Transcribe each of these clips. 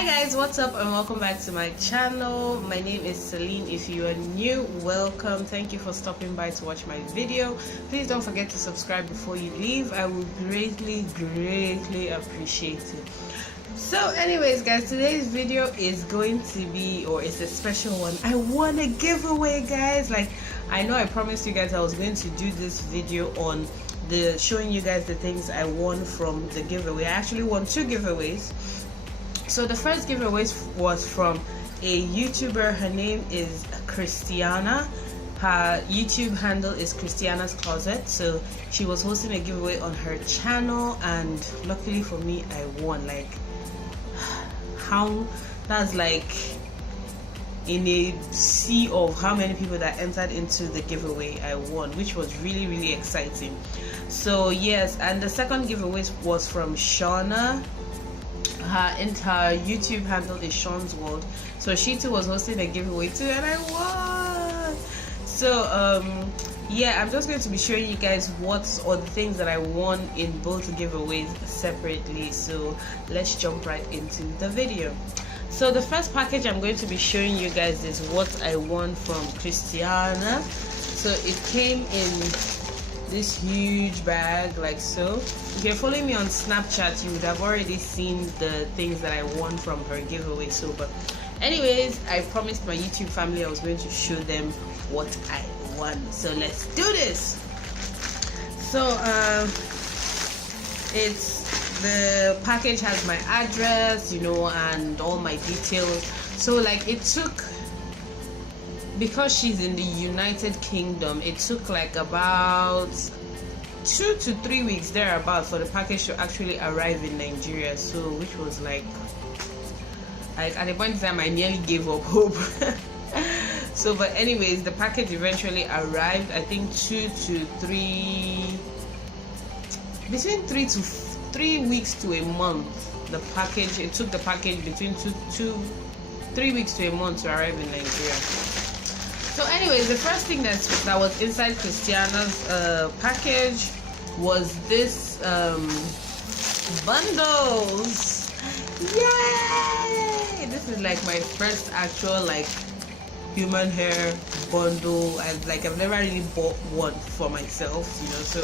Hi guys, what's up and welcome back to my channel. My name is Celine. If you are new, welcome. Thank you for stopping by to watch my video. Please don't forget to subscribe before you leave. I will greatly appreciate it. So anyways guys, today's video is going to be, or it's a special one. I won a giveaway, guys. Like, I know I promised you guys I was going to do this video on the showing you guys the things I won from the giveaway. I actually won 2 giveaways. So the first giveaway was from a YouTuber. Her name is Christiana. Her YouTube handle is Christiana's Closet. So she was hosting a giveaway on her channel, and luckily for me, I won. Like, how that's like in a sea of how many people that entered into the giveaway, I won, which was really exciting. So yes, and the second giveaway was from Shauna. Her YouTube handle is Sean's World. So she too was hosting a giveaway too, and I won. So yeah, I'm just going to be showing you guys what's or the things that I won in both giveaways separately. So let's jump right into the video. So the first package I'm going to be showing you guys is what I won from Christiana. So it came in this huge bag, like so. If you're following me on Snapchat, you would have already seen the things that I won from her giveaway. So but anyways, I promised my YouTube family I was going to show them what I won. So let's do this. So the package has my address, you know, and all my details. So like, it took, because she's in the United Kingdom, it took like about 2 to 3 weeks thereabout for the package to actually arrive in Nigeria. So which was like at the point in time I nearly gave up hope. So but anyways, the package eventually arrived. I think between 3 weeks to a month. The package, it took the package between 3 weeks to a month to arrive in Nigeria. So anyways, the first thing that was inside Christiana's package was this bundles. Yay! This is like my first actual like human hair bundle. I've never really bought one for myself, you know, so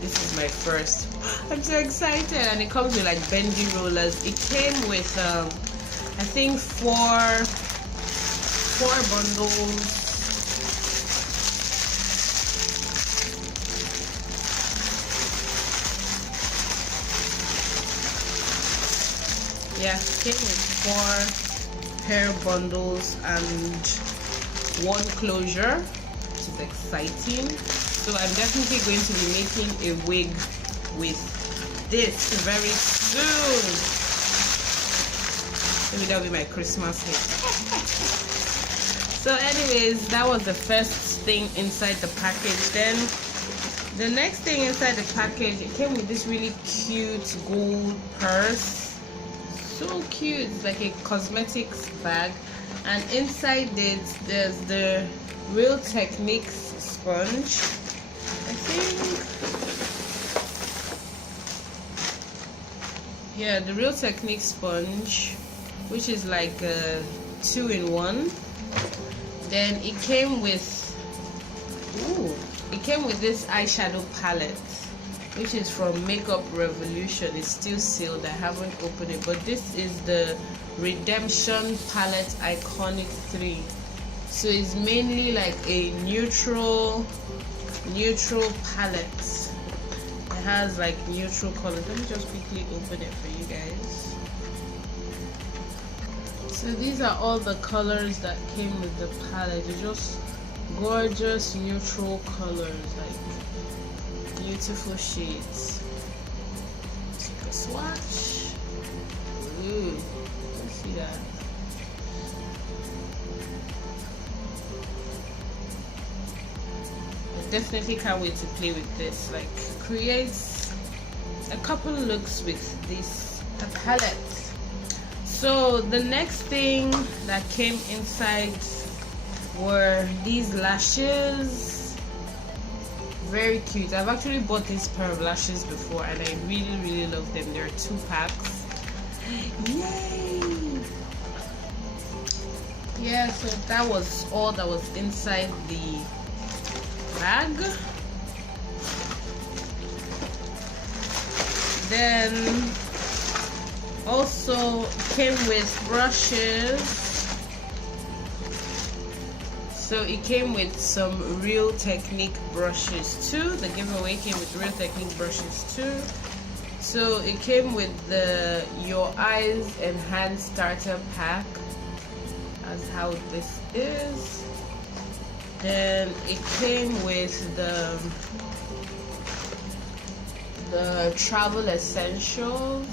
this is my first. I'm so excited. And it comes with like bendy rollers. It came with I think four bundles. Yeah, came with 4 hair bundles and 1 closure, which is exciting. So I'm definitely going to be making a wig with this very soon. Maybe that'll be my Christmas hair. So anyways, that was the first thing inside the package. Then the next thing inside the package, it came with this really cute gold purse. So cute. It's like a cosmetics bag, and inside it there's the Real Techniques sponge. I think, yeah, the Real Techniques sponge, which is like a 2-in-1. Then it came with this eyeshadow palette, which is from Makeup Revolution. It's still sealed. I haven't opened it, but this is the Redemption Palette Iconic 3. So it's mainly like a neutral palette. It has like neutral colors. Let me just quickly open it for you guys. So these are all the colors that came with the palette. It's just gorgeous neutral colors, like beautiful shades. Take a swatch. Ooh, let's see that. I definitely can't wait to play with this. Like, create a couple looks with this palette. So the next thing that came inside were these lashes. Very cute. I've actually bought this pair of lashes before, and I really love them. There are 2 packs. Yay! so that was all that was inside the bag. Then also came with brushes. So it came with some Real Technique brushes too. The giveaway came with Real Technique brushes too. So it came with the Your Eyes Enhanced Starter Pack. That's how this is. Then it came with the Travel Essentials.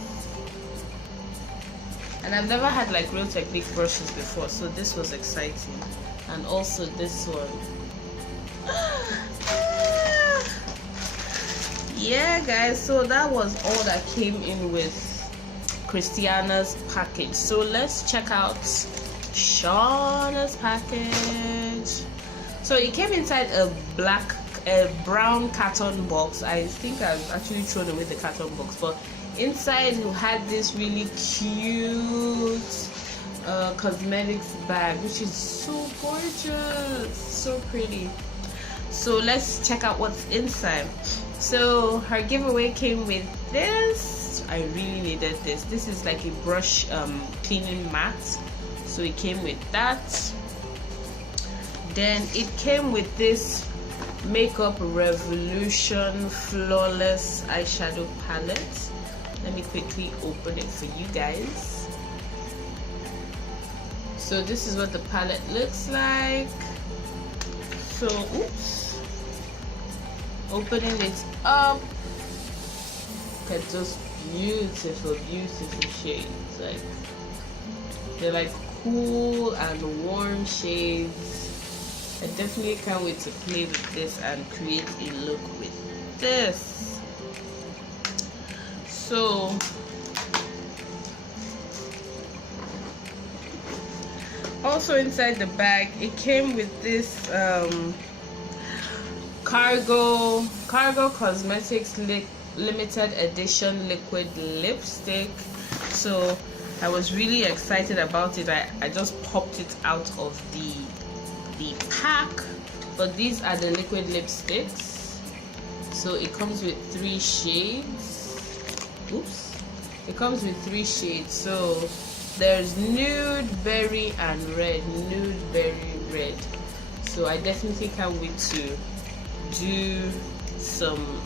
And I've never had like Real Technique brushes before, so this was exciting. And also this one. Yeah guys, so that was all that came in with Christiana's package. So let's check out Shauna's package. So it came inside a brown carton box. I think I've actually thrown away the carton box, but inside you had this really cute cosmetics bag, which is so gorgeous, so pretty. So let's check out what's inside. So her giveaway came with this. I really needed this. This is like a brush cleaning mat, so it came with that. Then it came with this Makeup Revolution Flawless Eyeshadow Palette. Let me quickly open it for you guys. So this is what the palette looks like. So oops, opening it up, look at those beautiful shades. Like they're like cool and warm shades. I definitely can't wait to play with this and create a look with this. So also inside the bag it came with this Cargo Cosmetics limited edition liquid lipstick. So I was really excited about it. I just popped it out of the pack, but these are the liquid lipsticks. So it comes with 3 shades. Oops, it comes with 3 shades. So there's nude, berry, and red. Nude, berry, red. So I definitely can't wait to do some.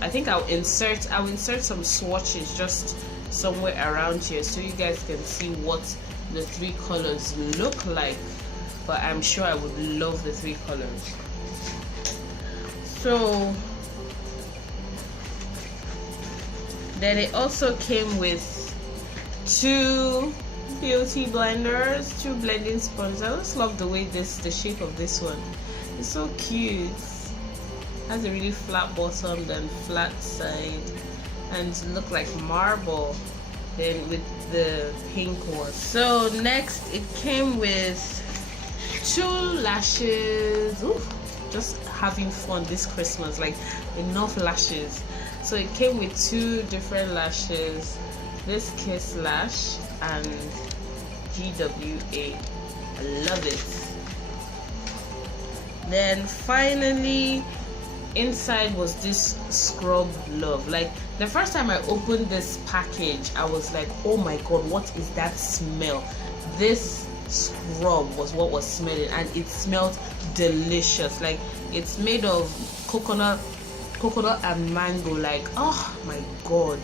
I think I'll insert some swatches just somewhere around here so you guys can see what the 3 colors look like. But I'm sure I would love the 3 colors. So then it also came with 2 beauty blenders, 2 blending sponges. I just love the way the shape of this one. It's so cute. Has a really flat bottom, then flat side, and look like marble. Then with the pink one. So next it came with 2 lashes. Ooh, just having fun this Christmas, like enough lashes. So it came with 2 different lashes, this Kiss Lash and GWA. I love it. Then finally inside was this Scrub Love. Like the first time I opened this package, I was like, oh my god, what is that smell? This scrub was what was smelling, and it smelled delicious. Like it's made of coconut and mango. Like, oh my god,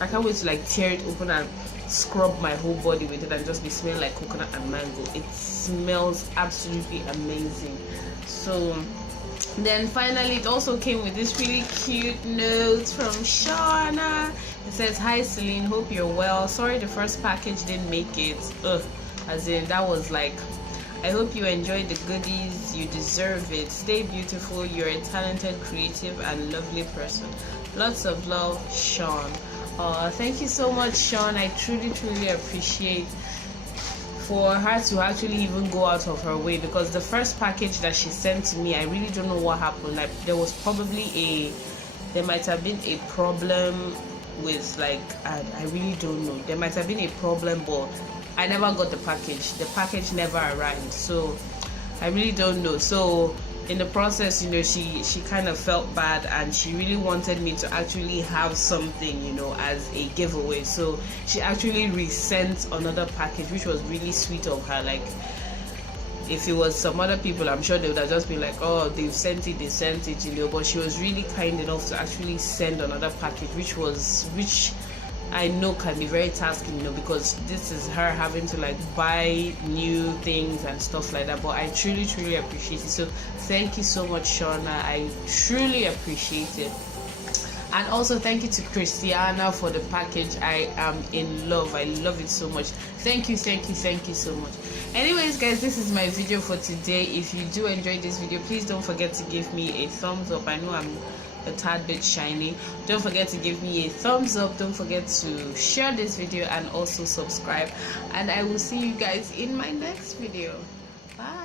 I can't wait to like tear it open and scrub my whole body with it and just be smelling like coconut and mango. It smells absolutely amazing. So then finally it also came with this really cute note from Shauna. It says, hi Celine, hope you're well. Sorry the first package didn't make it. As in, that was like, I hope you enjoyed the goodies. You deserve it. Stay beautiful. You're a talented, creative, and lovely person. Lots of love, Sean. Thank you so much, Sean. I truly appreciate for her to actually even go out of her way, because the first package that she sent to me, I really don't know what happened. Like there might have been a problem with, like, I really don't know. There might have been a problem, but I never got the package never arrived, so I really don't know. So in the process, you know, she kind of felt bad, and she really wanted me to actually have something, you know, as a giveaway. So she actually resent another package, which was really sweet of her. Like, if it was some other people, I'm sure they would have just been like, oh, they sent it, you know. But she was really kind enough to actually send another package, which I know can be very tasking, you know, because this is her having to like buy new things and stuff like that. But I truly appreciate it. So thank you so much, Shauna. I truly appreciate it. And also thank you to Christiana for the package. I am in love. I love it so much. Thank you so much. Anyways, guys, this is my video for today. If you do enjoy this video, please don't forget to give me a thumbs up. I know I'm a tad bit shiny. Don't forget to give me a thumbs up. Don't forget to share this video and also subscribe. And I will see you guys in my next video. Bye.